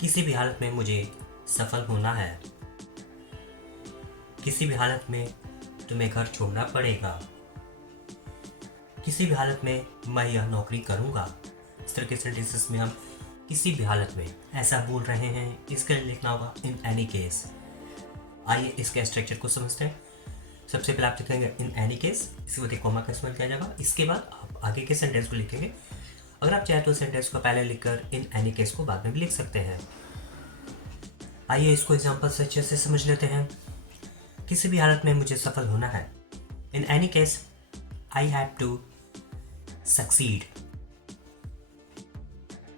किसी भी हालत में मुझे सफल होना है। किसी भी हालत में तुम्हें घर छोड़ना पड़ेगा। किसी भी हालत में मैं यह नौकरी करूँगा। इस तरह के सेंटेंसेस में हम किसी भी हालत में ऐसा बोल रहे हैं, इसके लिए लिखना होगा इन एनी केस। आइए इसके स्ट्रक्चर को समझते हैं। सबसे पहले आप लिखेंगे इन एनी केस, इसके बाद एक कॉमा का इस्तेमाल किया जाएगा। इसके बाद आप आगे के सेंटेंस को लिखेंगे। अगर आप चाहे तो सेंटेंस को पहले लिखकर इन एनी केस को बाद में भी लिख सकते हैं। आइए इसको एग्जाम्पल से अच्छे से समझ लेते हैं। किसी भी हालत में मुझे सफल होना है। In any case I have to succeed.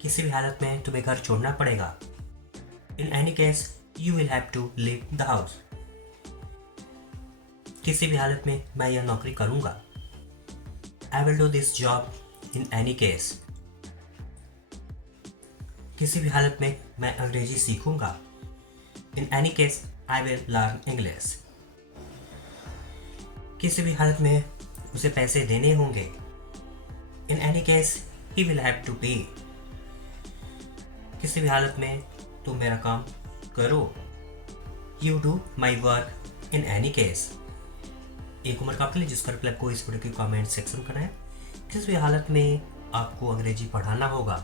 किसी भी हालत में तुम्हें घर छोड़ना पड़ेगा। In any case you will have to leave the house. किसी भी हालत में मैं यह नौकरी करूंगा। I will do this job in any case. किसी भी हालत में मैं अंग्रेजी सीखूंगा। In any case I will learn English. किसी भी हालत में उसे पैसे देने होंगे। In any case he will have to पे। किसी भी हालत में तुम मेरा काम करो। You do my work in any case. एक उम्र काफी जिसका रिप्लाई को इस वीडियो के कमेंट सेक्शन करना है। किसी भी हालत में आपको अंग्रेजी पढ़ाना होगा।